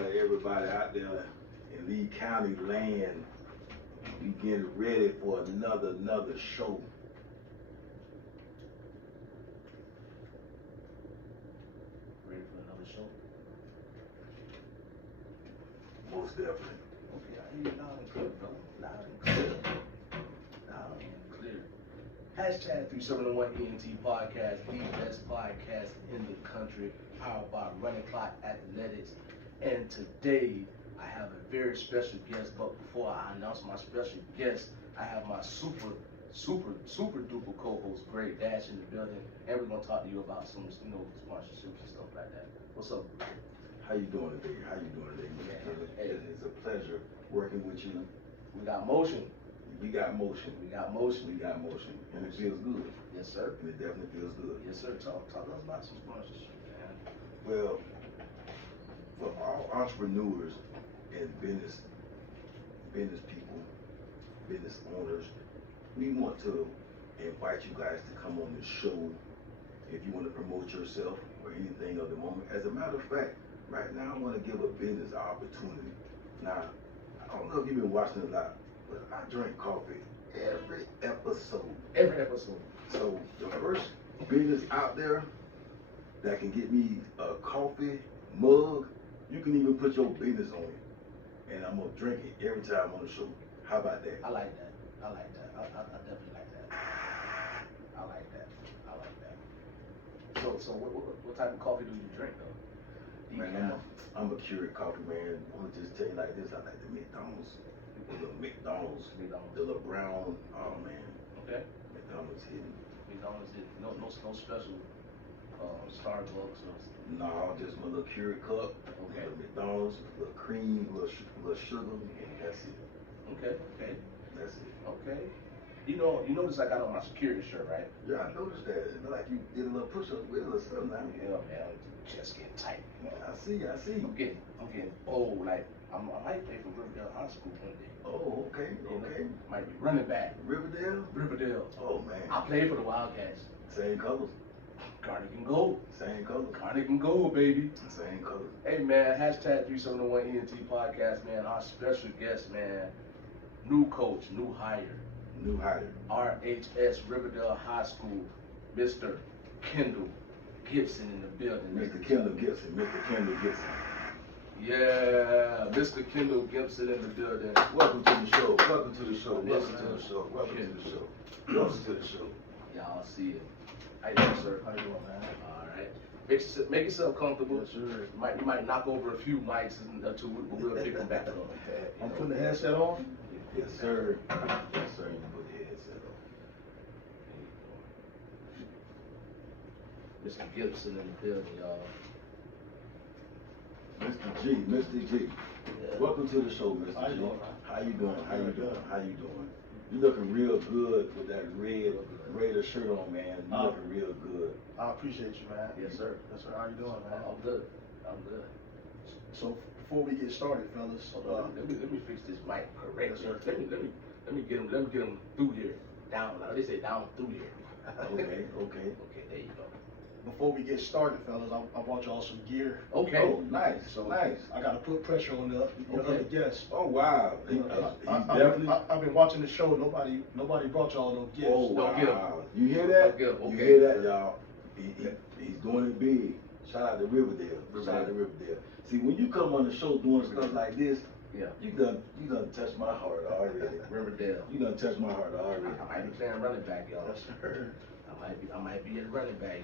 everybody out there in Lee County land. We getting ready for another show. Ready for another show? Most definitely. Okay, I hear you loud and clear, bro. Loud and clear. Loud and clear. Hashtag 371ENT Podcast, the best podcast in the country, powered by Running Clock Athletics. And today, I have a very special guest, but before I announce my special guest, I have my super duper co-host, Greg Dash, in the building, and we're gonna talk to you about some, sponsorships and stuff like that. What's up? How you doing today? Mr. Kelly? It's a pleasure working with you. We got motion. We got motion. We got motion. And it feels good. Yes, sir. And it definitely feels good. Yes, sir. Talk to us about some sponsorship, man. Well, for all entrepreneurs and business people, business owners, we want to invite you guys to come on the show if you want to promote yourself or anything of the moment. As a matter of fact, right now I want to give a business opportunity. Now, I don't know if you've been watching a lot, but I drink coffee every episode. So the first business out there that can get me a coffee mug, you can even put your business on it. And I'm gonna drink it every time on the show. How about that? I like that. I definitely like that. I like that. So what type of coffee do you drink though? Man, I'm a Keurig coffee man. I'm gonna just tell you like this. I like the McDonald's. The little brown. Oh man. Okay. McDonald's hidden. No special Starbucks or. No, just my little Keurig cup. Okay. McDonald's, little cream, little sugar, and that's it. Okay. That's it. Okay. You notice I got on my security shirt, right? Yeah, I noticed that. It looked like you did a little push-up with it or something. Yeah, man. Just getting tight. You know? I see. I'm getting old. Like I might play for Riverdale High School one day. Oh, okay. Might be running back. Riverdale. Oh man. I played for the Wildcats. Same colors. Cardigan Gold. Same colors. Cardigan Gold, baby. Same colors. Hey man, hashtag 371ENT Podcast, man. Our special guest, man. New coach, new hire. RHS Riverdale High School, Mr. Kendall Gibson in the building. Mr. Kendall Gibson. Yeah, Mr. Kendall Gibson in the building. Welcome to the show. Y'all see it. How you doing, sir? How you doing, man? All right. Make yourself comfortable. Yes, sir. You might knock over a few mics or two, but we'll pick them back up. I'm putting the headset on? Yes, sir. You can put the headset on. Mr. Gibson in the building, y'all. Mr. G. Yeah. Welcome to the show, Mr. How you G. doing? How you doing? Good. You looking real good with that red shirt on, man. You looking real good. I appreciate you, man. Yes, sir. How you doing, man? I'm good. So before we get started, fellas, Let me fix this mic correct. Yes, sir. Let me get him through here. Down. They say down through here. Okay. Okay, there you go. before we get started, fellas, I bought y'all some gear. Okay. Oh, nice. So nice. I got to put pressure on the other guests. Oh, wow. I've been watching the show. Nobody brought y'all no gifts. Oh, Don't give wow. You hear that? Don't give. You Okay. hear that, y'all? He's doing it big. Shout out to Riverdale. Shout out to Riverdale. See, when you come on the show doing stuff like this, Yeah. you done touch my heart already. Riverdale. You done touch my heart already. I might be playing running back, y'all. Yes, sir. I might be a running back.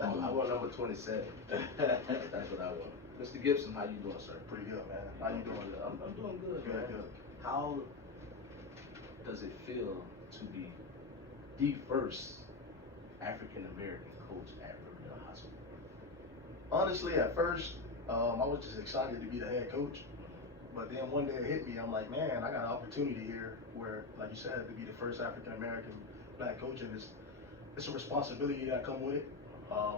I want number 27. That's what I want. Mr. Gibson, how you doing, sir? Pretty good, man. How you doing? I'm doing good, Good, man. good. How does it feel to be the first African American coach at Riverdale High School? Honestly, at first, I was just excited to be the head coach. But then one day it hit me. I'm like, man, I got an opportunity here where, like you said, to be the first African American black coach, and it's a responsibility that come with it. I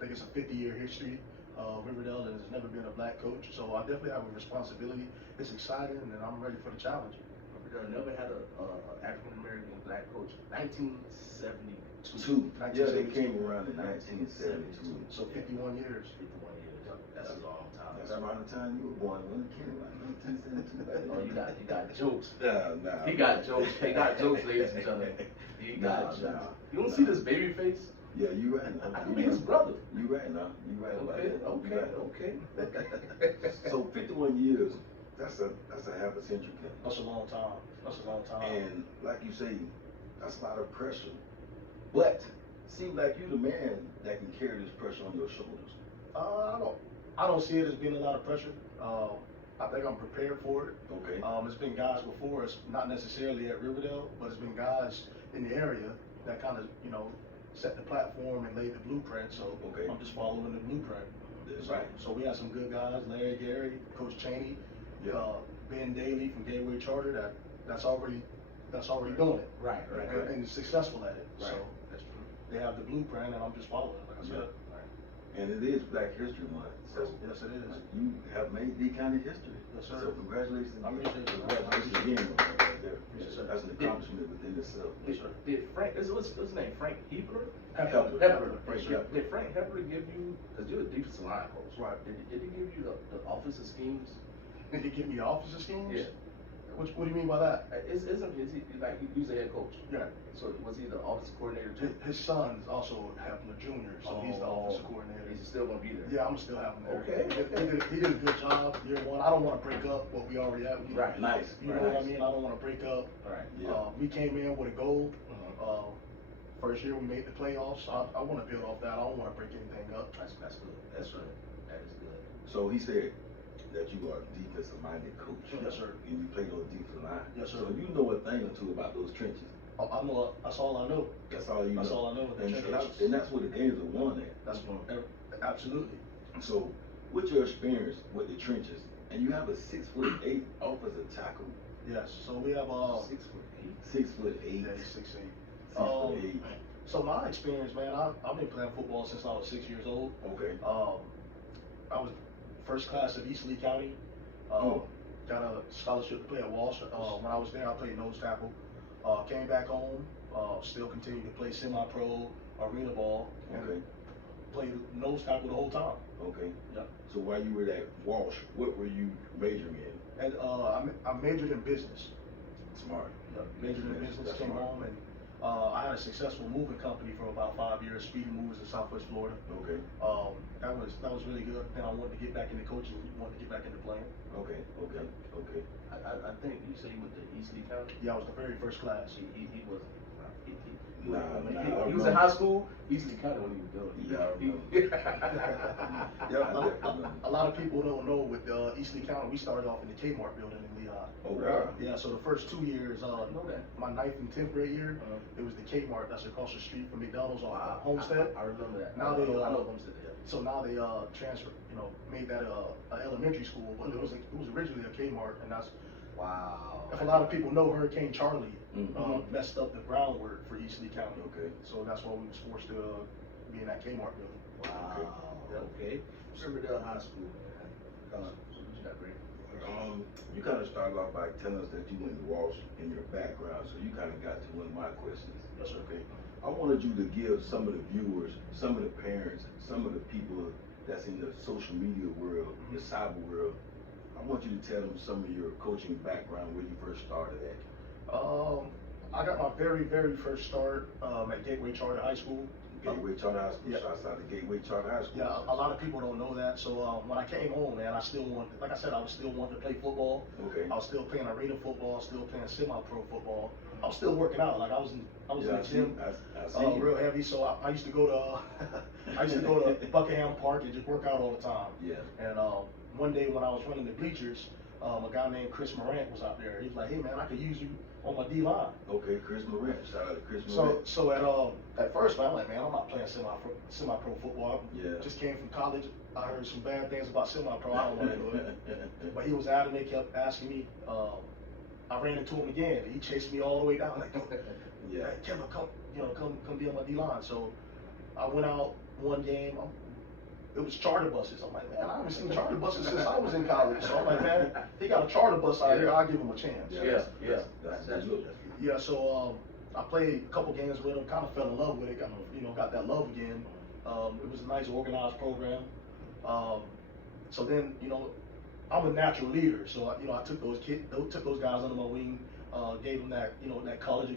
think it's a 50-year history of Riverdale, and there's never been a black coach. So I definitely have a responsibility. It's exciting, and I'm ready for the challenge. Riverdale never had a African American black coach. 1972. Yeah, they came around in 1972. So 51 years. 51 years. That's a long time. That's around the time you were born. When Kenny like 1972. Oh, you got jokes. Nah. He got jokes. He got jokes, ladies and gentlemen. He got jokes. You don't see this baby face? Yeah, you right now. I could be his brother. You right now. You right about that. Okay. So 51 years, that's a half a century. Ken. That's a long time. And like you say, that's a lot of pressure. But seems like you the man that can carry this pressure on your shoulders. I don't see it as being a lot of pressure. I think I'm prepared for it. Okay. It's been guys before us, not necessarily at Riverdale, but it's been guys in the area that kind of, set the platform and laid the blueprint. So Okay. I'm just following the blueprint. That's So, right. so we have some good guys, Larry Gary, Coach Cheney, Yeah. Ben Daly from Gateway Charter that's already doing it. Right. And is successful at it. Right. So That's true. they have the blueprint and I'm just following it, like I said. And it is Black History Month. So Yes, it is. you have made the kind of history. Yes, sir. So congratulations I again. appreciate it. Congratulations again on that right there. Yes, sir. That's an accomplishment within itself. Did Frank, what's his name? Frank Hebler? Hepler. Frank Yes, sir. Did Frank Hepler give you, because you're a defensive line coach, Right. Did he give you the offensive schemes? Did he give me officer schemes? Yeah. What do you mean by that? Is he like he's a head coach? Yeah. So was he the offensive coordinator too? His son's also Hepler Jr., so he's the officer coordinator. He's still gonna be there. Yeah, I'm still having him there. Okay. He did a good job year one. I don't want to break up what we already have. Right. Nice. You know what I mean? I don't want to break up. All right. Yeah. We came in with a goal. First year we made the playoffs. I want to build off that. I don't want to break anything up. That's good. That's good. That is good. So he said that you are a defensive minded coach. Yes, sir. And you played on the defensive line. Yes, sir. So you know a thing or two about those trenches. I know. That's all I know. That's all you know. That's all I know. The And, trenches. and that's where the games are won at. That's absolutely. So, with your experience with the trenches, and you have a 6'8" offensive tackle, Yes. So we have 6'8". 6'8", yeah, he's 6'8". 6'8". So my experience, man, I've been playing football since I was 6 years old. Okay. I was first class of East Lee County. Got a scholarship to play at Walsh. When I was there, I played nose tackle. Came back home, still continued to play semi-pro arena ball. And Okay. played nose tackle the whole time. Okay. Yeah. So while you were at Walsh, what were you majoring in? And I majored in business. Smart. Majored in business. That's Came smart. home and I had a successful moving company for about 5 years, Speedy Movers in Southwest Florida. Okay. That was really good. And I wanted to get back into coaching. Wanted to get back into playing. Okay. Okay. Okay. I think you said he went to East Lee County. Yeah, I was the very first class. He was. Nah, He was in high school. East Lee County when he was doing it. Yeah, I remember. A lot of people don't know with East Lee County, we started off in the Kmart building in Lehigh. Oh, wow. Yeah, so the first 2 years, know that. my 9th and 10th grade year, it was the Kmart that's across the street from McDonald's on Homestead. I remember that. Now I know Homestead. Yeah. So now they transferred, made that an elementary school, but it was originally a Kmart, and that's Wow. if a lot of people know Hurricane Charlie messed up the groundwork for East Lee County. Okay. So that's why we was forced to be in that Kmart building. Wow. Okay. Riverdale High School, man. So what you got, Greg? You kind of started off by telling us that you went to Walsh in your background, so you kind of got to one of my questions. Yes, sir. Okay. I wanted you to give some of the viewers, some of the parents, some of the people that's in the social media world, the cyber world, I want you to tell them some of your coaching background, where you first started at. I got my very, very first start at Gateway Charter High School. Gateway Charter High School. Yeah. Shouts out to Gateway Charter High School. Yeah, a lot of people don't know that. So when I came home, man, I still wanted, like I said, I was still wanting to play football. Okay. I was still playing arena football, still playing semi-pro football. I was still working out. Like I was in the gym, I see you. real heavy. So I used to go to Buckingham Park and just work out all the time. Yeah. And one day when I was running the bleachers, a guy named Chris Morant was out there. He was like, "Hey man, I could use you on my D line." Okay, Chris Morant. Shout out to Chris Morant. So at first, man, I'm like, man, I'm not playing semi-pro football. Yeah. Just came from college. I heard some bad things about semi-pro. I don't want to do it. But he was adamant, kept asking me. I ran into him again. He chased me all the way down. Like, Yeah. "Hey, Kevin, come be on my D line." So I went out one game. It was charter buses. I'm like, man, I haven't seen charter buses since I was in college. So I'm like, man, he got a charter bus out here. I'll give him a chance. Yeah. That's good. Yeah, so I played a couple games with him, kind of fell in love with it, got that love again. It was a nice organized program. So then, I'm a natural leader. So I took took those guys under my wing, gave them that, that college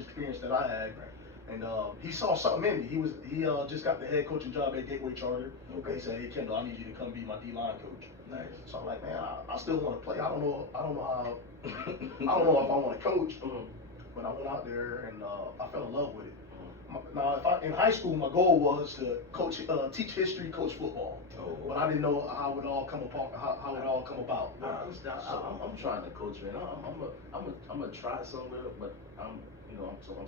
experience that I had. Right. And he saw something in me. He just got the head coaching job at Gateway Charter. Okay. He said, "Hey Kendall, I need you to come be my D-line coach." Nice. So I'm like, man, I still want to play. I don't know how. I don't know if I want to coach. But I went out there and I fell in love with it. Now, in high school, my goal was to teach history, coach football. Oh, But I didn't know how it all come apart, how it all come about. I'm trying to coach, man. I'm gonna try somewhere, but I'm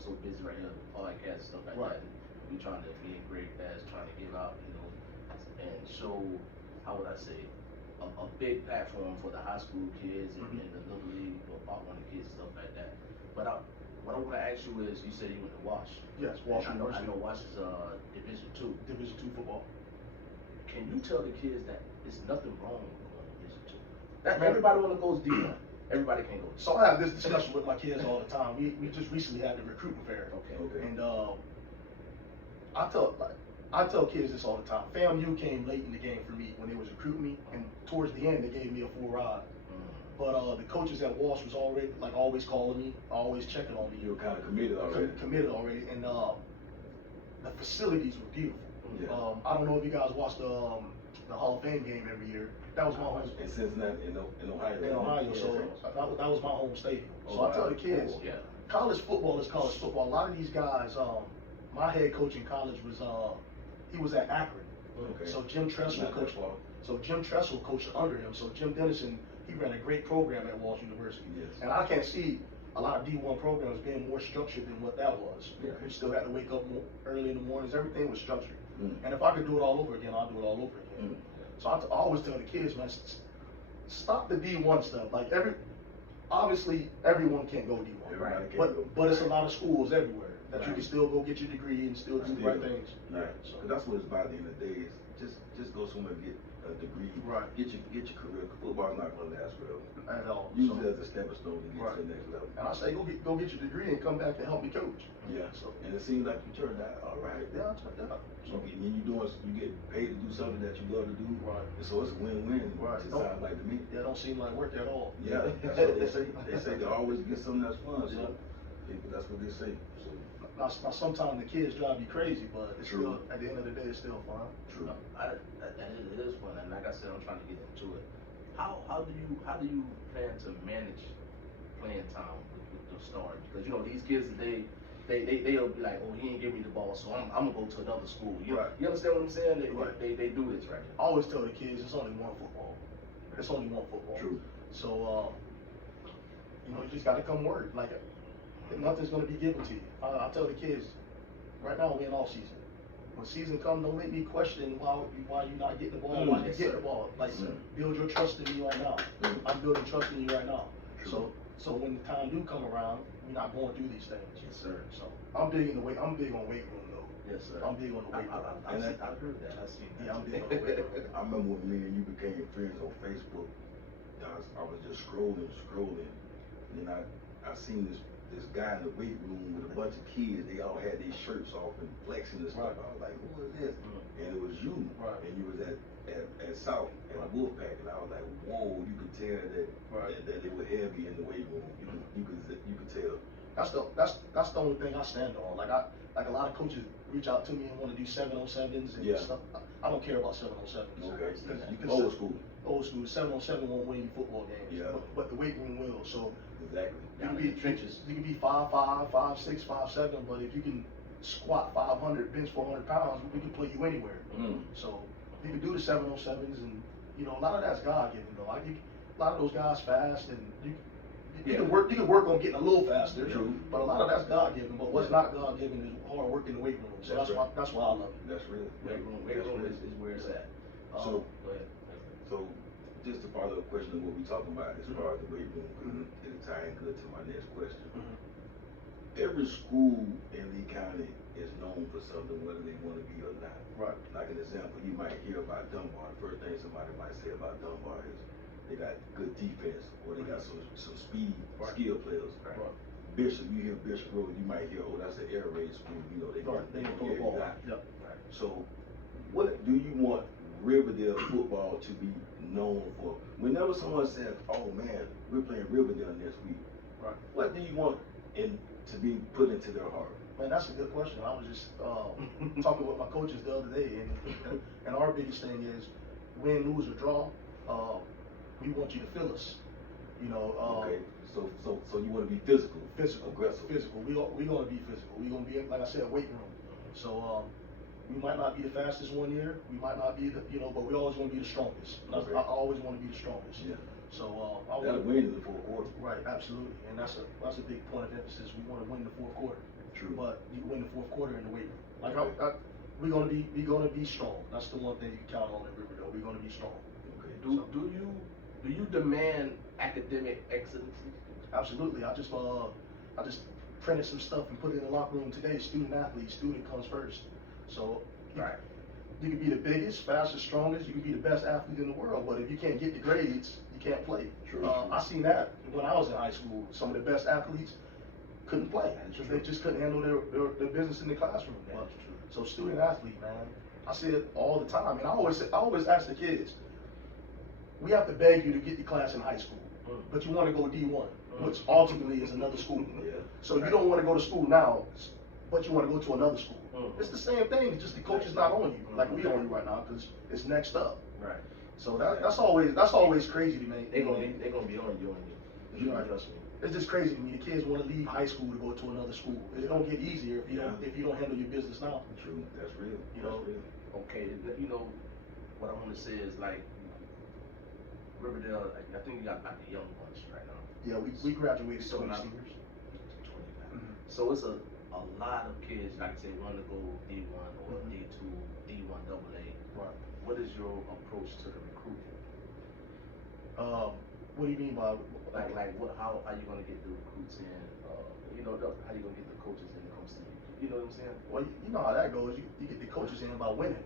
so busy right here, podcast and stuff like Right. that. We trying to be a great guys, trying to give out, and show, how would I say, a big platform for the high school kids and the little league or Part 1 kids, stuff like that. But what I want to ask you is, you said you went to Wash. Yes, Wash I University. know Wash is Division 2. Division 2 football. Can you tell the kids that there's nothing wrong with going to Division 2? Man. Everybody want to go to D1. Everybody can't go. So I have this discussion with my kids all the time. We just recently had the recruiting fair. Okay. And I tell kids this all the time. FAMU came late in the game for me when they was recruiting me, and towards the end they gave me a full ride. But the coaches at Walsh was already always calling me, always checking on me. You were kind of committed already. And the facilities were beautiful. Yeah. I don't know if you guys watch the Hall of Fame game every year. That was my home. In Cincinnati, in Ohio. In Ohio, Yeah, so that was my home stadium. So Oh, I tell the wow. kids, Yeah. college football is college football. A lot of these guys, my head coach in college was he was at Akron. Okay. So Jim Tressel Not that coached. far. So Jim Tressel coached under him. So Jim Dennison, he ran a great program at Walsh University. Yes. And I can't see a lot of D1 programs being more structured than what that was. Yeah. We still had to wake up early in the mornings. Everything was structured. Mm. And if I could do it all over again, I'll do it all over again. Mm. So I always tell the kids, man, stop the D1 stuff. Like obviously everyone can't go D1, Everybody can't go. but it's a lot of schools everywhere that you Right. can still go get your degree and still do the right things. Right. So So that's what it's about at the end of the day. Is just go somewhere and get a degree. Right. Get your career. Football's not going to last forever. at all. Use So- it as a stepping stone to get Right. to the next level. and I say go get your degree and come back and help me coach. Yeah. So And it seems like you turned out all right. yeah, I took that. So you get paid to do something that you love to do. Right. And so it's a win-win. Right. It sounds like to me. Yeah, don't seem like work at all. Yeah. That's what they say. They say they always get something that's fun. So Yeah. that's what they say. So Now sometimes the kids drive you crazy, but it's True. still at the end of the day it's still fun. true. It is fun, and like I said, I'm trying to get into it. How do you plan to manage playing time with the stars? Because these kids today, they'll be like, oh, he ain't give me the ball, so I'm gonna go to another school. Right. You understand what I'm saying? Right. They do this right. I always tell the kids it's only one football. It's only one football. True. So you just got to come work. Like nothing's gonna be given to you. I tell the kids right now we're in off season. When season comes, don't make me question why you not getting the ball, why you Yes, get sir. the ball. Like Mm. build your trust in me right now. Mm. I'm building trust in you right now. True. So when the time do come around, we're not going through these things. Yes, sir. So I'm big on weight room though. Yes, sir. I'm big on the weight room. And I've heard that. I've seen that. Yeah, I'm big on the weight room. I remember when me and you became friends on Facebook. I was just scrolling, and then I seen this guy in the weight room with a bunch of kids. They all had their shirts off and flexing and stuff. Right. I was like, who is this? And it was you. Right. And you was at South at Wolfpack, and I was like, whoa! You could tell Right. that they were heavy in the weight room. You could tell. That's the only thing I stand on. Like a lot of coaches reach out to me and want to do 7-on-7s and Yeah. stuff. I don't care about 7-on-7s. Okay. You can Old school. Old school. 7-on-7 won't win you football games. Yeah. But the weight room will. So Exactly. you Down can in be the trenches. You can be 5'5", 5'6", 5'7", but if you can squat 500, bench 400 pounds, we can play you anywhere. Mm. So you can do the 7-on-7s, and a lot of that's God given though. A lot of those guys fast, and you can work on getting a little faster. True. But a lot of that's God given. But what's not God given is hard work in the weight room. So That's right. that's why I love it. That's real. Weight room is where it's at. So- Go ahead. So, just to follow up question of what we're talking about as far as the weight room, because it'll tie in good to my next question. Every school in Lee County is known for something, whether they want to be or not. Right. Like an example, you might hear about Dunbar. The first thing somebody might say about Dunbar is they got good defense, or they got some speed, Right. skill players. Right. Bishop, you hear Bishop Road, you might hear, oh, that's the air raid school. They Right. They can can throw the carry ball. you out. Yep. So, what do you want Riverdale football to be known for? Whenever someone says, "Oh man, we're playing Riverdale next week," Right. what do you want to be put into their heart? Man, that's a good question. I was just talking with my coaches the other day, and our biggest thing is win, lose, or draw. We want you to feel us. You know. Okay. So you want to be physical, aggressive. Physical. We're gonna be physical. We're gonna be, like I said, weight room. So we might not be the fastest one year. We might not be but we always want to be the strongest. Okay. I always want to be the strongest. Yeah. So that'll win in the fourth quarter. Right, absolutely, and that's a big point of emphasis. We want to win the fourth quarter. True. But you win the fourth quarter in the weight room. Like Okay. we're gonna be strong. That's the one thing you can count on in Riverdale. We're gonna be strong. Okay. Do you demand academic excellence? Absolutely. I just printed some stuff and put it in the locker room today. Student comes first. So Right. you can be the biggest, fastest, strongest. You can be the best athlete in the world, but if you can't get the grades, you can't play. True. I seen that when I was in high school. Some of the best athletes couldn't play because they just couldn't handle their business in the classroom. But, so student athlete, man, I see it all the time, and I always ask the kids, we have to beg you to get the class in high school, but you want to go D1, which ultimately is another school. Yeah. So you don't want to go to school now, but you want to go to another school. It's the same thing. It's just the coach is not on you like we on you right now because it's next up. Right. So that's always crazy to me. They're gonna be on you. Right. Trust me. It's just crazy to me. The kids want to leave high school to go to another school. It don't get easier if you don't handle your business now. True. That's real. You know. That's real. Okay, what I want to say is like Riverdale. I think we got like the young ones right now. Yeah, we graduated So 20 not- seniors. 29. Mhm. So it's a lot of kids, like say, want to go D1 or Mhm. D2, D1 AA. Right. What is your approach to the recruiting? What do you mean by How are you gonna get the recruits in? How you gonna get the coaches in to come see you? You know what I'm saying? Well, you know how that goes. You get the coaches in by winning.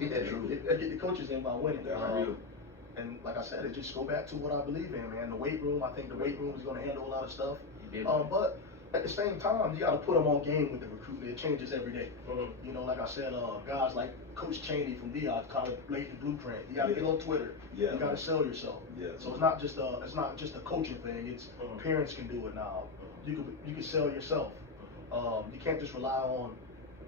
Yeah, true. You get the coaches in by winning. That's real. And like I said, it just go back to what I believe in, man. The weight room. I think the weight room is going to handle a lot of stuff. Yeah. But at the same time, you got to put them on game with the recruitment. It changes every day. Mhm. You know, like I said, guys like Coach Chaney from Dion kind of laid the blueprint. You got to get on Twitter. Yeah. You got to sell yourself. Yeah. So it's not just a coaching thing. It's Mhm. parents can do it now. You can sell yourself. You can't just rely on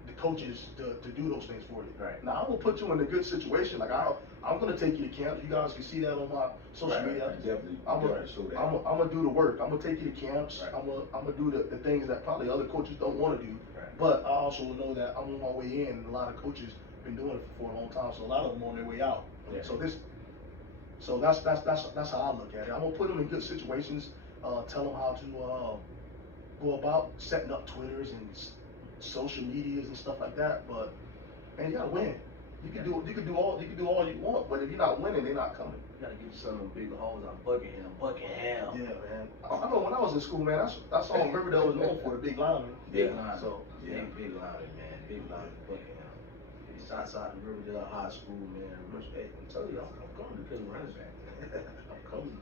the coaches to do those things for you. Right. Now I'm gonna put you in a good situation. Like I'm gonna take you to camps. You guys can see that on my social Right, media. Definitely. I'm definitely show that. gonna do the work. I'm gonna take you to camps. Right. I'm gonna do the things that probably other coaches don't want to do. Right. But I also know that I'm on my way in. And a lot of coaches been doing it for a long time, so a lot of them on their way out. Yeah. So that's how I look at it. I'm gonna put them in good situations. Tell them how to go about setting up Twitters and social medias and stuff like that. But man, you gotta win. You can do all you want, but if you're not winning, they're not coming. You gotta get you some of them big holes on Buckingham. Yeah, man. I know when I was in school, man, that's all Riverdale was known for, the big linemen. Big Yeah. line. So Yeah. Big line, man. Big line, Buckingham. Shouts out to Riverdale High School, man. Hey, I'm telling you, I'm coming to play running back, man. I'm coming.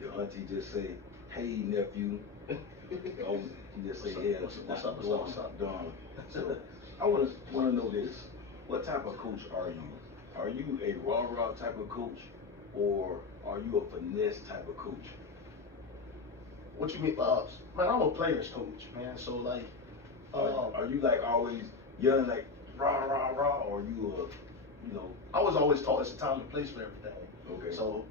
Your auntie just say, "Hey nephew." Oh, you just say, "Yeah." What's up? Done. So I want to know this: what type of coach are you? Are you a rah type of coach, or are you a finesse type of coach? what you mean? Man, I'm a player's coach, man. So like, Are you like always yelling like rah, or you I was always taught it's a time and place for everything. okay? So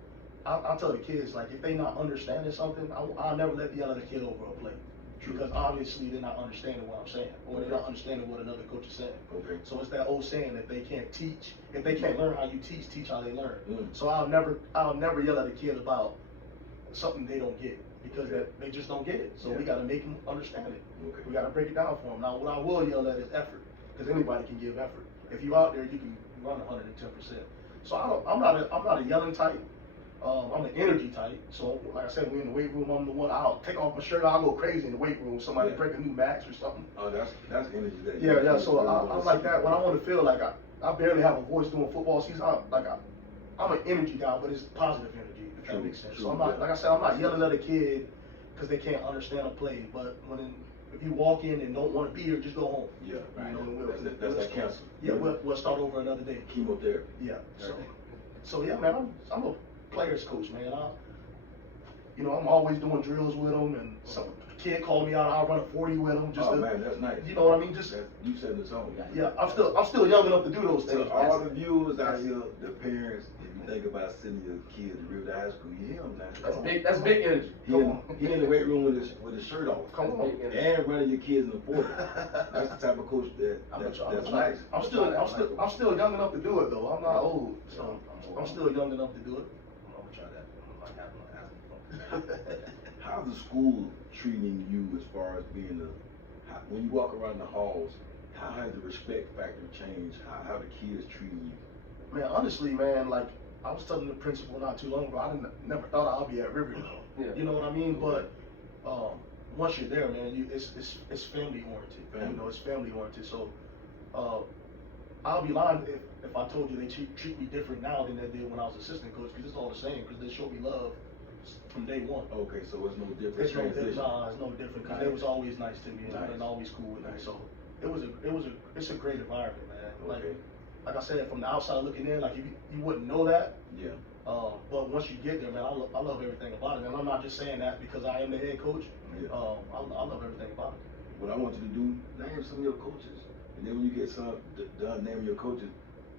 I tell the kids, like, if they not understanding something, I'll never let yell at a kid over a play. True. Because obviously they're not understanding what I'm saying, or they're not understanding what another coach is saying. Okay. So it's that old saying that they can't teach. If they can't learn how you teach how they learn. Mm. So I'll never yell at a kid about something they don't get, because Okay. they just don't get it. So Yeah. we got to make them understand it. Okay. We got to break it down for them. Now, what I will yell at is effort, because anybody can give effort. If you out there, you can run 110%. So I'm not a yelling type. I'm an energy type. So like I said, we're in the weight room. I'm the one. I'll take off my shirt. I'll go crazy in the weight room. Somebody Yeah. break a new max or something. Oh, that's energy. That Yeah. So I'm like that. When I want to feel like I barely have a voice doing football season. I'm an energy guy, but it's positive energy, if that True, makes sense. true, So I'm not, yeah. like I said, I'm not yelling at a kid because they can't understand a play. But if you walk in and don't want to be here, just go home. Yeah, You know, and that's that cancer. Yeah, we'll start over another day. Chemotherapy. Yeah. So yeah, man, I'm a players coach, man. I'm always doing drills with them, and some kid called me out. I'll run a 40 with them. Man, that's nice. You know what I mean? You said the song. Yeah, I'm still young enough to do those things. So all the viewers out here, the parents, if you think about sending your kid to Riverdale High School, you hear him now. That's big energy. He in the weight room with his shirt off. Come on. And running your kids in the 40. That's the type of coach that's nice. I'm still young enough to do it though. I'm not old, so I'm still young enough to do it. I'm gonna try that. How's the school treating you as far as being when you walk around the halls? How has the respect factor changed? How the kids treating you? Man, honestly, man, like I was telling the principal not too long ago, I never thought I'd be at Riverdale. Yeah. You know what I mean? But once you're there, man, it's family oriented. Family. You know, it's family oriented. So I'll be lying if I told you they treat me different now than they did when I was assistant coach, because it's all the same. Because they showed me love from day one. Okay, so it's no different. It's no different. Nah, it's no different. Because they was always nice to me and always cool with me. Nice. So it's a great environment, man. Okay. Like I said, from the outside looking in, like you wouldn't know that. Yeah. But once you get there, man, I love everything about it. And I'm not just saying that because I am the head coach. Yeah. I love everything about it. What I want you to do, name some of your coaches. And then when you get done naming your coaches,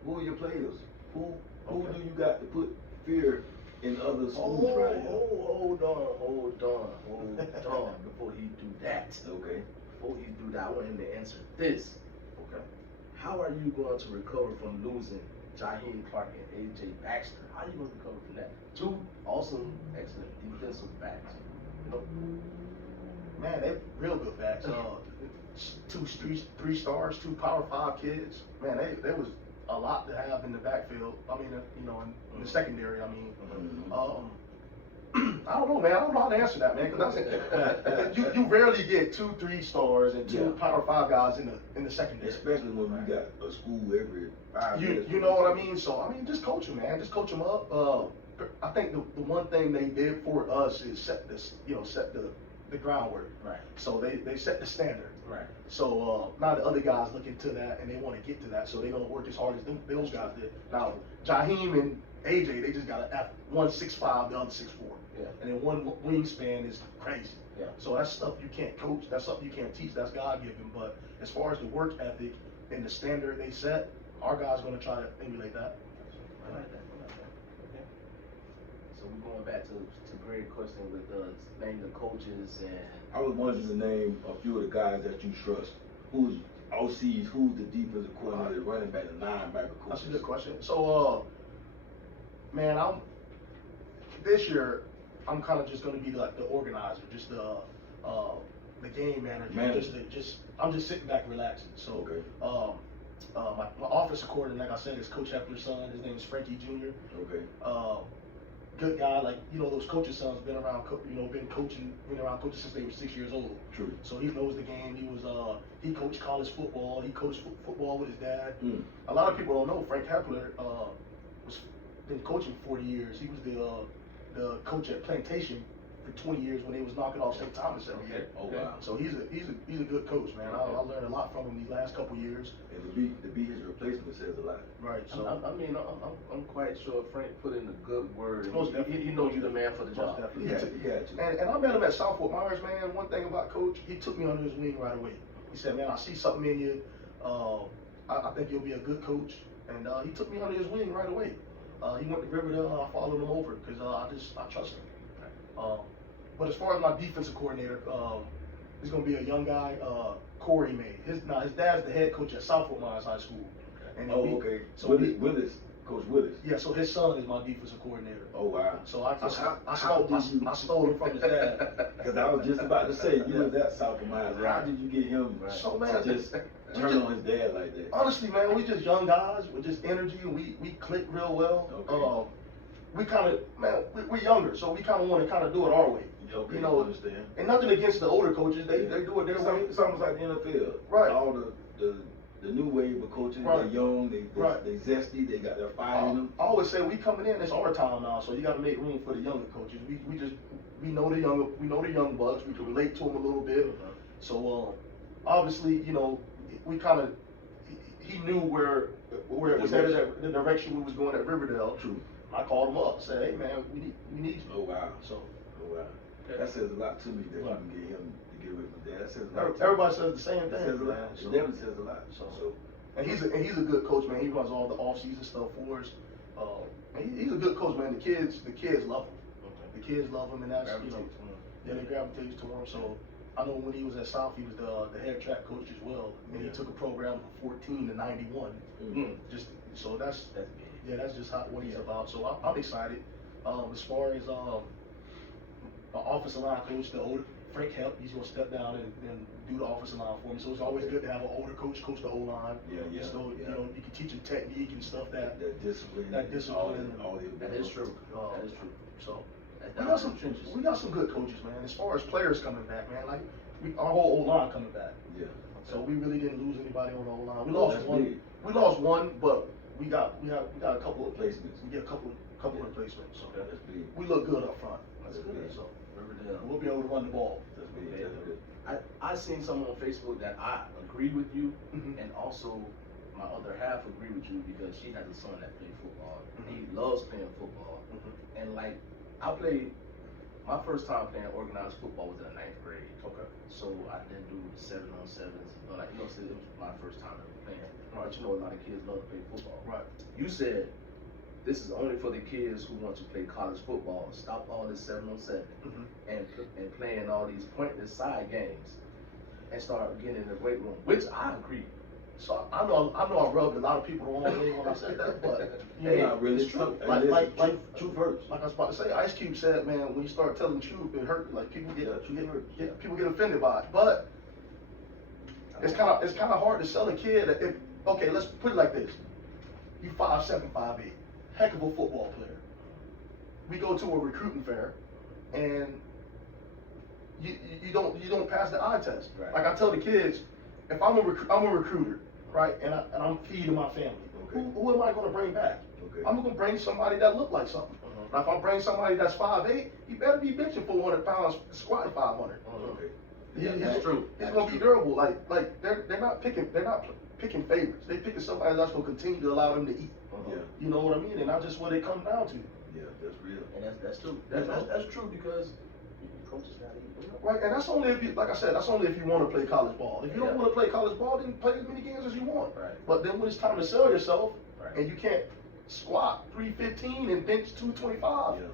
who are your players? Who do you got to put fear in other schools right here? Hold on. Before he do that. Okay. Before he do that, I want him to answer this. Okay. How are you going to recover from losing Jaheim Clark and AJ Baxter? How are you going to recover from that? Two awesome, excellent defensive backs. You know? Man, they're real good backs. Three stars, 2 Power 5 kids. Man, they was a lot to have in the backfield. I mean, in the secondary. I mean, I don't know, man. I don't know how to answer that, man. Because you rarely get 2 3 stars and 2 Power 5 guys in the secondary. Especially when you got a school every 5 minutes. You know what I mean? So I mean, just coach them, man. Just coach them up. I think the one thing they did for us is set the groundwork. Right. So they set the standard. Right. So now the other guys look into that and they want to get to that. So they're gonna work as hard as those guys did. Now Jaheim and AJ, they just got one 6'5", the other 6'4". Yeah. And then one wingspan is crazy. Yeah. So that's stuff you can't coach. That's something you can't teach. That's God given. But as far as the work ethic and the standard they set, our guys gonna try to emulate that. I like that. Okay. So we're going back to Greg's question with name the coaches and. I was wanting to name a few of the guys that you trust. Who's OCs? Who's the defensive coordinator, the running back, the linebacker coaches? That's a good question. So, man, this year I'm kind of just going to be like the organizer, just the game manager. I'm just sitting back relaxing. So, okay. My offensive coordinator, like I said, is Coach Hepler's son. His name is Frankie Jr. Okay. Good guy, like those coaches' sons been around coaching since they were 6 years old. True. So he knows the game. He coached college football. He coached football with his dad. A lot of people don't know Frank Hepler been coaching 40 years. He was the coach at Plantation for 20 years when they was knocking off St. Thomas every year. Oh wow. So he's a good coach, man. I learned a lot from him these last couple years. And to be his replacement says a lot. Right. So I'm quite sure Frank put in a good word. Most definitely. He knows you're the man for the job. Definitely. He had to. And I met him at South Fort Myers, man. One thing about Coach, he took me under his wing right away. He said, man, I see something in you. I think you'll be a good coach. And he took me under his wing right away. He went to Riverdale. I followed him over because I trust him. But as far as my defensive coordinator, he's going to be a young guy, Corey May. His dad's the head coach at South Fort Myers High School. And okay. So Willis, Coach Willis. Yeah, so his son is my defensive coordinator. Oh wow. So I stole him from his dad. Because I was just about to say, you was at South of Myers. How did you get him So, man, to just turn on his dad like that? Honestly, man, we just young guys with just energy. We click real well. Okay. We kind of, man, we're younger, so we kind of want to kind of do it our way. Okay, you know, understand. And nothing against the older coaches. They do it their way. It's almost like the NFL. Right. All the new wave of coaches, Right. they're young, they Right. zesty, they got their fire in them. I always say we coming in, it's our time now, so you got to make room for the younger coaches. We know the young bucks. We can relate to them a little bit. So obviously, you know, we kind of he knew where it was headed, the direction we was going at Riverdale. True. I called him up, said, hey man, we need you. Oh wow. So That says a lot to me that you can get him to get away from that. That says a lot. everybody says the same It thing. says a lot. Man. It So, definitely says a lot. So and he's a good coach, man. He runs all the off-season stuff for us. He's a good coach, man. The kids love him. Okay. The kids love him, and that's Gravitate you know, to him. yeah, they gravitate to him. So I know when he was at South, he was the head track coach as well, and he took a program from 14 to 91. Just so that's big. yeah, that's just what he's about. So I'm excited. As far as the offensive line coach, the older Frank Help, he's gonna step down and do the offensive line for me. So it's always good to have an older coach the O line. Yeah. So you know, you can teach him technique and stuff that discipline. All the That is true. That is true. So That's we down got to some the trenches. we got some good coaches, man. As far as players coming back, man, like our whole O line coming back. Yeah. So we really didn't lose anybody on the O line. We Oh, lost that's one. big. We lost one, but we got a couple of Replacements. We get a couple replacements. So That's big. we look good up front. That's good. So Riverdale. we'll be able to run the ball. That's big. That's good. I seen someone on Facebook that I agree with you, Mhm. and also my other half agree with you because she has a son that plays football. Mhm. He loves playing football, Mhm. and like I played. My first time playing organized football was in the 9th grade. Okay. So I didn't do 7-on-7s, but like you know, it was my first time ever playing. Right. But you know, a lot of kids love to play football. Right. You said this is only for the kids who want to play college football. Stop all this 7-on-7 Mhm. and playing all these pointless side games, and start getting in the weight room, which I agree. So I know I rubbed a lot of people the wrong way when I said that, but Hey, Not really. it's true. Like Truth hurts. like I was about to say, Ice Cube said, man, when you start telling the truth, it hurt. Like people get people get offended by it. But it's kind of hard to sell a kid that if okay, let's put it like this: you 5'7", 5'8", heck of a football player. We go to a recruiting fair, and you don't pass the eye test. Right. Like I tell the kids, if I'm a recruiter, right, and I'm feeding my family, Okay. who am I going to bring back? Okay. I'm gonna bring somebody that look like something. Mhm. Now, if I bring somebody that's 5'8", he better be benching 400 pounds, squatting 500. Okay. Yeah, that's true. He's That's gonna be true. durable. Like they're not picking favorites. They picking somebody that's gonna continue to allow them to eat. Yeah. You know what I mean? And that's just what it comes down to. Yeah. That's real. And that's true. That's true because your coach is not even. Right, and that's only if you, like I said, that's only if you want to play college ball. If you Yeah. don't want to play college ball, then play as many games as you want. Right. But then when it's time to sell yourself, Right. and you can't squat 315 and bench 225, Yeah.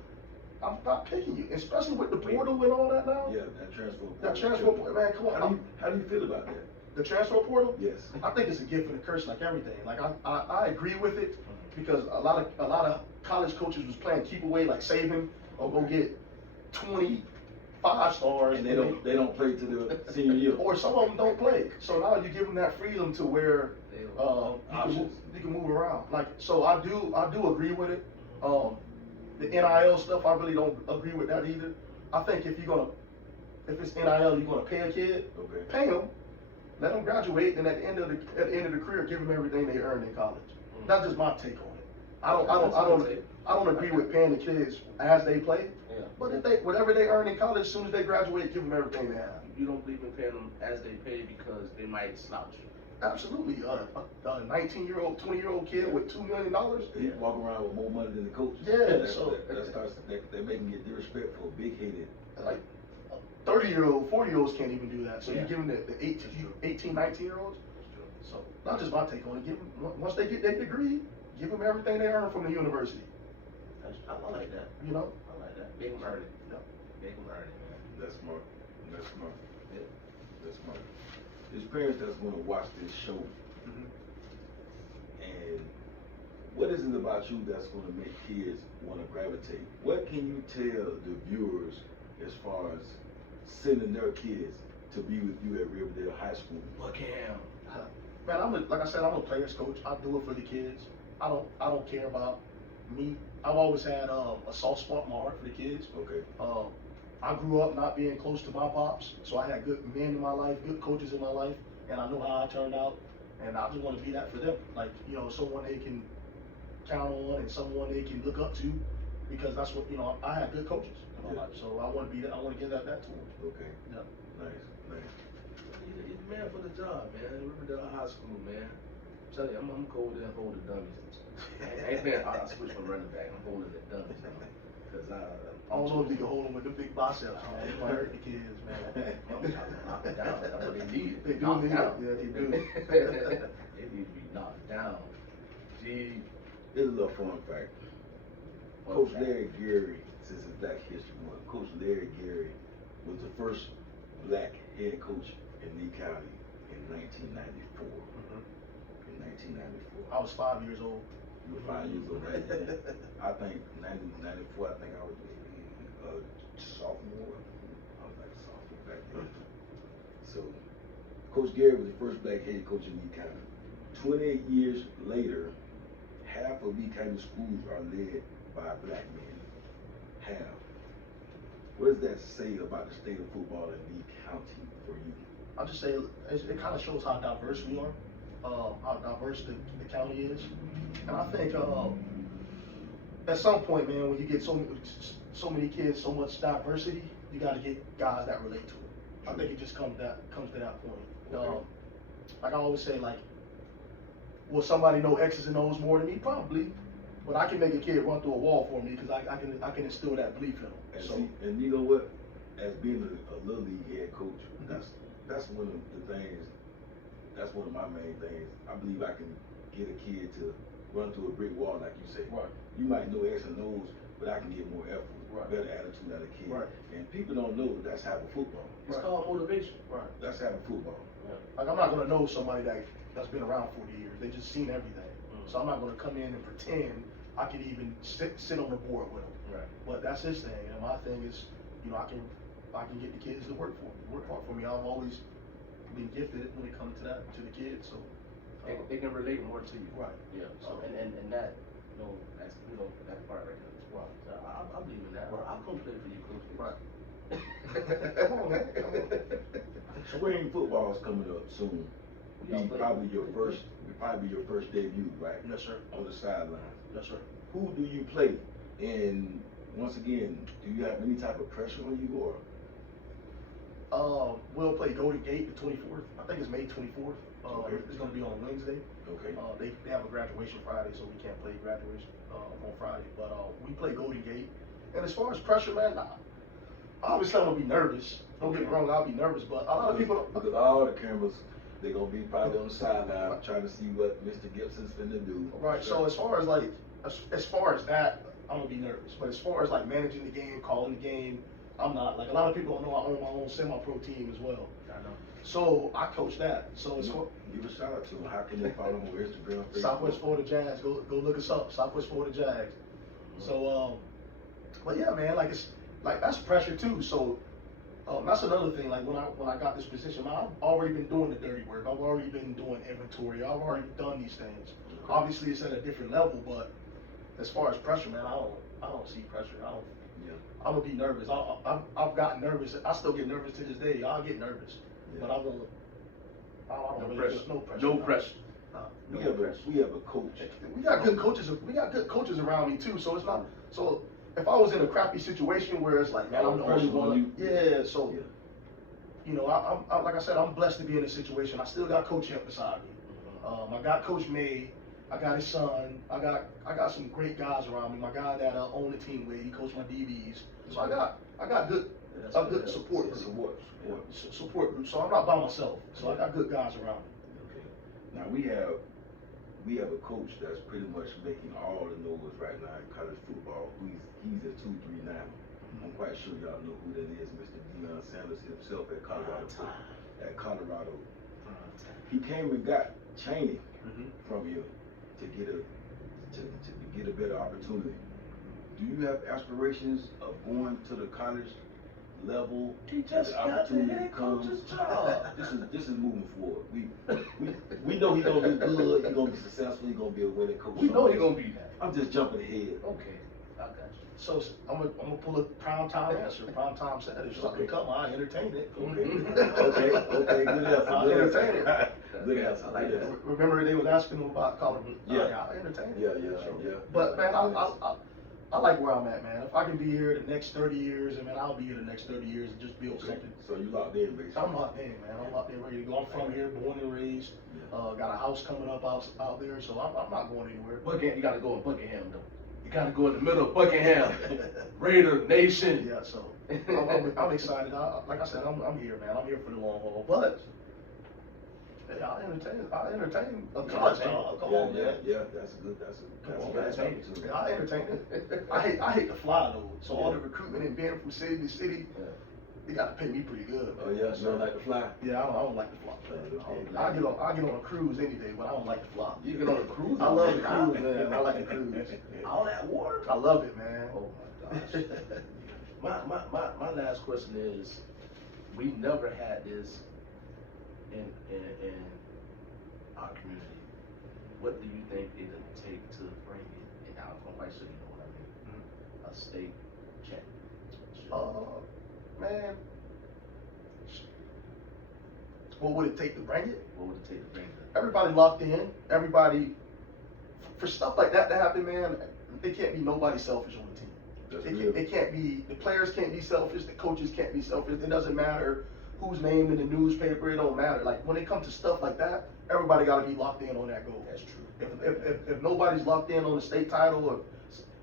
I'm not picking you. Especially with the portal and all that now. Yeah. That transfer. That transfer portal, man, come on. How do you feel about that? The transfer portal? Yes. I think it's a gift and a curse, like everything. Like I agree with it because a lot of college coaches was playing keep away, like Saban, or go get 25 stars, And they don't play to the senior year. or some of them don't play. So now you give them that freedom to where Options. you can move around. Like so, I do agree with it. The NIL stuff, I really don't agree with that either. I think if it's NIL, you're gonna pay a kid, Okay. pay them, let them graduate, and at the end of the career, give them everything they earned in college. That's just my take on it. I don't agree with paying the kids as they play. Yeah. But if whatever they earn in college, as soon as they graduate, give them everything they have. You don't believe in paying them as they pay because they might slouch. Absolutely. A 19-year-old, 20-year-old kid with $2 million. He walk around with more money than the coach. Yeah, So so- they're making it disrespectful, big-headed. Like 30-year-old, 40-year-olds can't even do that. So Yeah. you give them the 18, 19-year-olds. So not just my take on it. Give them, once they get their degree, give them everything they earn from the university. I like that. You know. I like that. Make them earn it. Yep. Make them earn it, man. That's smart. That's smart. Yeah. That's smart. There's parents that's going to watch this show, Mhm. and what is it about you that's going to make kids want to gravitate? What can you tell the viewers as far as sending their kids to be with you at Riverdale High School? Look at him. Man, like I said, I'm a player's coach. I do it for the kids. I don't care about me. I've always had a soft spot in my heart for the kids. Okay. I grew up not being close to my pops, so I had good men in my life, good coaches in my life, and I know how I turned out, and I just want to be that for them. Like, you know, someone they can count on and someone they can look up to, because that's what, you know, I had good coaches in my life, so I want to be that. I want to give that to them. Okay. Yeah. Nice. the job, man. Riverdale High School, man. I'm telling you, I'm cold and hold the dummies. I ain't been. I switch from running back. I'm holding the dummies now. Cause I don't know if you can hold them with the big biceps, man. It might hurt the kids, man. I'm trying to knock them down. That's what they need. They do need it. Yeah, they do. They need to be knocked down. Gee. Here's a little fun fact. Coach Larry Gary, since it's Black History Month, Coach Larry Gary was the first black head coach in Lee County in 1994. In 1994. I was 5 years old. You were 5 years old back then. I think 1994, I think I was a sophomore. I was like a sophomore back then. So, Coach Gary was the first black head coach in Lee County. 28 years later, half of Lee County schools are led by black men. Half. What does that say about the state of football in Lee County for you? I'll just say it kind of shows how diverse we are, how diverse the county is. And I think at some point, man, when you get so many kids, so much diversity, you got to get guys that relate to it. I think it just comes to that point. Okay. Like I always say, like, will somebody know X's and O's more than me? Probably. But I can make a kid run through a wall for me because I can instill that belief in him. And, So, see, and you know what? As being a little league head coach, that's one of the things. That's one of my main things. I believe I can get a kid to run through a brick wall, like you say. Right. You might know X and O's, but I can get more effort, better attitude out of a kid. Right. And people don't know that's having football. It's called motivation. Right. That's having football. Like, I'm not gonna know somebody that's been around 40 years. They just seen everything. So I'm not gonna come in and pretend I can even sit on the board with them. Right. But that's his thing. And my thing is, you know, I can get the kids to work hard for me. I've always been gifted when it comes to the kids. So They can relate more to you. Right. Yeah. So and that, that's that part right there as well. So I believe in that. I'll come play for you, coach. Right. Come on, man. Come on. Spring football is coming up soon. Probably be your first debut, right? Yes, sir. On the sideline. Yes, sir. Who do you play? And once again, do you have any type of pressure on you, or? We'll play Golden Gate the 24th. I think it's May 24th. Okay. It's going to be on Wednesday. Okay. They have a graduation Friday, so we can't play graduation on Friday. But we play Golden Gate. And as far as pressure, man, obviously I'm going to be nervous. Don't get me wrong, I'll be nervous. But a lot of people Because all the cameras, they're going to be probably on the sideline trying to see what Mr. Gibson's finna do. Right. So as far as that, I'm going to be nervous. But as far as like managing the game, calling the game, I'm not. Like a lot of people don't know I own my own semi-pro team as well. I know. So I coach that. So it's for Give a shout out to them. How can they follow them on Instagram, Facebook? Southwest Florida Jazz. Go look us up. Southwest Florida Jazz. So but yeah, man, like that's pressure too. So that's another thing. Like when I got this position, man, I've already been doing the dirty work. I've already been doing inventory. I've already done these things. Okay. Obviously, it's at a different level, but as far as pressure, man, I don't see pressure. Yeah. I'm gonna be nervous. I've gotten nervous. I still get nervous to this day. I'll get nervous, Yeah. but I won't. I don't No really pressure. feel no pressure. No pressure. We have a coach. We got good coaches. We got good coaches around me too. So it's not. So if I was in a crappy situation where it's like, man, I'm the only one. Yeah. So, you know, I like I said, I'm blessed to be in a situation. I still got Coach Hemp beside me. I got Coach May. I got his son. I got some great guys around me. My guy that owned the team with, he coached my DBs. So I got good support group. Support group. So I'm not by myself. So I got good guys around me. Okay. Now we have a coach that's pretty much making all the noise right now in college football. He's a 2-3 now. I'm quite sure y'all know who that is, Mr. Deion Sanders himself at Colorado. He came and got Chaney from you to get a better opportunity. Do you have aspirations of going to the college level? He just got the head coach's job. This is moving forward. We know he's gonna be good. He's gonna be successful. He's gonna be a winning coach. We know he's gonna be that. I'm just jumping ahead. Okay, I got you. So I'm gonna pull a prime time answer. Prime time said if something come, I entertain it. Okay. Good answer. I'll entertain it. Good answer. I like that. Remember they was asking him about college. Yeah. I'll entertain it. Yeah. But man, I like where I'm at, man. If I can be here the next 30 years, and man, I'll be here the next 30 years and just build Okay. something. So you locked in, basically. I'm locked in, man. I'm locked in, ready to go. I'm from here, born and raised. Got a house coming up out there, so I'm not going anywhere. Buckingham, you gotta go in Buckingham though. You gotta go in the middle of Buckingham. Raider Nation. Yeah, so I'm excited. Like I said, I'm here, man. I'm here for the long haul. But hey, I'll entertain a college job. Come on, man. Yeah, that's good. That's Come on, a nice man. opportunity. Yeah, I'll entertain it. I hate to fly though. So all the recruitment and being from city to city, they gotta pay me pretty good. Oh yeah, you don't like to fly? Yeah, I don't like to fly. I get on a cruise any day, but I don't like to fly. You get on a cruise? I love the cruise, man. I like the cruise. All that water? I love it, man. Oh my gosh. my last question is, we never had this in our community. What do you think it'll take to bring it? And I'm quite sure you know what I mean. A state championship. Man, what would it take to bring it? What would it take to bring it? Everybody locked in. Everybody, for stuff like that to happen, man, it can't be nobody selfish on the team. It can't be, the players can't be selfish, the coaches can't be selfish. It doesn't matter who's named in the newspaper. It don't matter. Like when it comes to stuff like that, everybody got to be locked in on that goal. That's true. If nobody's locked in on the state title, or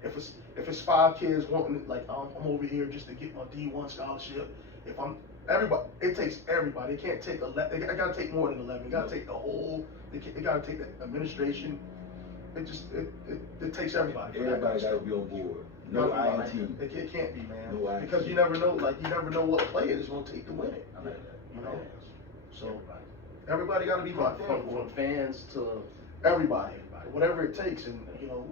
if it's 5 kids wanting, like I'm over here just to get my D1 scholarship. If I'm everybody, it takes everybody. It can't take 11. It got to take more than 11. It got to take the whole. It got to take the administration. It takes everybody. Everybody got to be on board. No INT. It can't be, man. No INT. Because you never know. Like you never know what play it is going to take to win it. I like that. You know. So Everybody. everybody got to be locked in. From fans to Everybody, whatever it takes, and you know,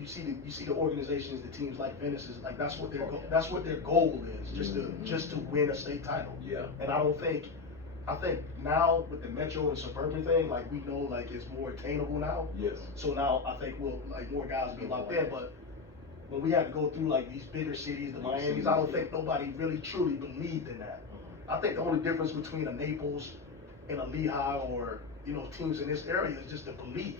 you see the organizations, the teams like Venice is like that's what their goal is, just to win a state title. Yeah. And I think now with the metro and suburban thing, like we know like it's more attainable now. Yes. So now I think we'll like more guys will be locked in, but when we had to go through like these bigger cities, the Miamis, I don't think nobody really truly believed in that. I think the only difference between a Naples and a Lehigh or teams in this area is just the belief.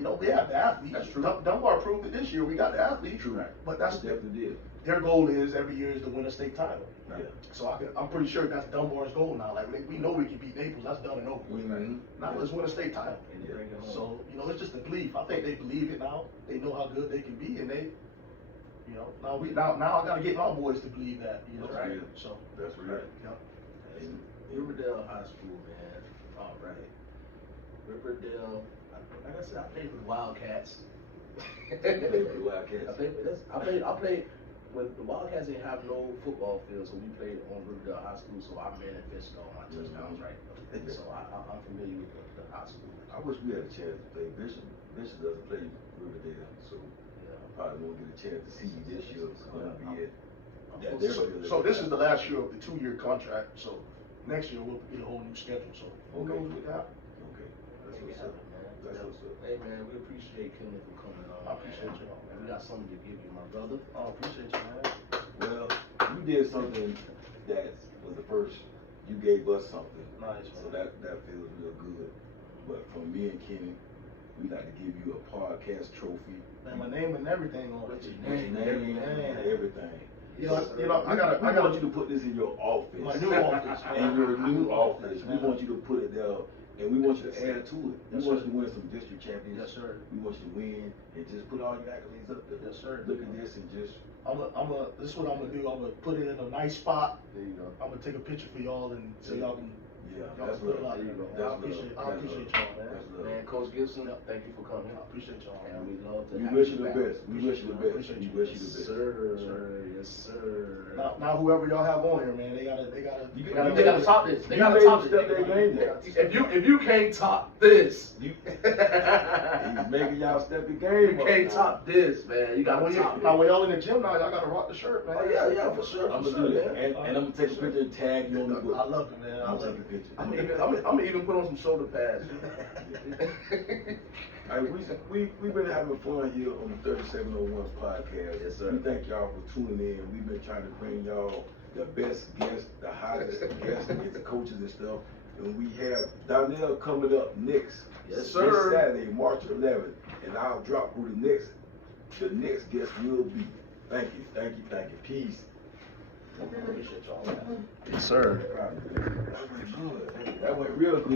Yeah. We have the athletes. That's true. Dunbar proved it this year. We got the athletes. True. But that's Definitely did. their goal is every year is to win a state title. Yeah. So I'm pretty sure that's Dunbar's goal now. Like we know we can beat Naples. That's done and over with. Mhm. Now let's win a state title. and bring it home. So it's just a belief. I think they believe it now. They know how good they can be, and they, now I got to get my boys to believe that. That's Right. real. So That's real. yeah. And- Riverdale High School, man. All right. Riverdale. Like I said, I played with Wildcats. You played for the Wildcats? I played when the Wildcats didn't have no football field, so we played on Riverdale High School. So I ran and fished all my touchdowns, right? So I'm familiar with the high school. I wish we had a chance to play. Bishop doesn't play Riverdale, so Yeah. I probably won't get a chance to see you this year. It's gonna be it. So this is the last year of the 2-year contract. So next year we'll get a whole new schedule. So who knows what happens. Okay, that's what's up. That's what's up. Hey man, we appreciate Kenneth for coming on. I appreciate you. And we got something to give you, my brother. I appreciate you, man. Well, you did something that was the first. You gave us something. Nice, So man. that feels real good. But from me and Kenny, we like to give you a podcast trophy. Man, my name and everything on it. Your name and everything. I gotta. We want you to put this in your office. My new office. In your new office. We Man. want you to put it there, and we want you to add to it. We Yes, want sir. you to win some district championships. Yes, sir. We want you to win and just put all your accolades up there. Yes, sir. Look at this and just. This is what I'm gonna do. I'm gonna put it in a nice spot. There you go. I'm gonna take a picture for y'all and so y'all can. Yeah, Y'all that's can put it love. out there. That's I love. appreciate That's y'all, love. man. That's love. Man, Coach Gibson, thank you for coming. I appreciate y'all, And man. we love to We have wish you the back. best. We wish you the best. Appreciate We you. wish you Yes, the best. sir. Yes, sir. Now whoever y'all have on here, man, they gotta. You They gotta top this. They gotta made top them this. step their game there. If you can't top this, He's making y'all step the you game up. can't top this, man. You gotta top Now it. when y'all in the gym now, y'all gotta rock the shirt, man. Oh, yeah, for sure. I'm For gonna do sure, that, man. and I'm gonna take a picture and tag you on the book. I love it, man. I I'm love gonna take a it. picture. I'm gonna even put on some shoulder pads. All right, we've been having fun here on the 3701 podcast. Yes, sir. We thank y'all for tuning in. We've been trying to bring y'all the best guests, the hottest guests, and get the coaches and stuff. And we have Donnell coming up next. Yes, This sir. Saturday, March 11th, and I'll drop who the next the next guest will be. Thank you, thank you, thank you. Peace. Yes, sir. That went good. That went real good.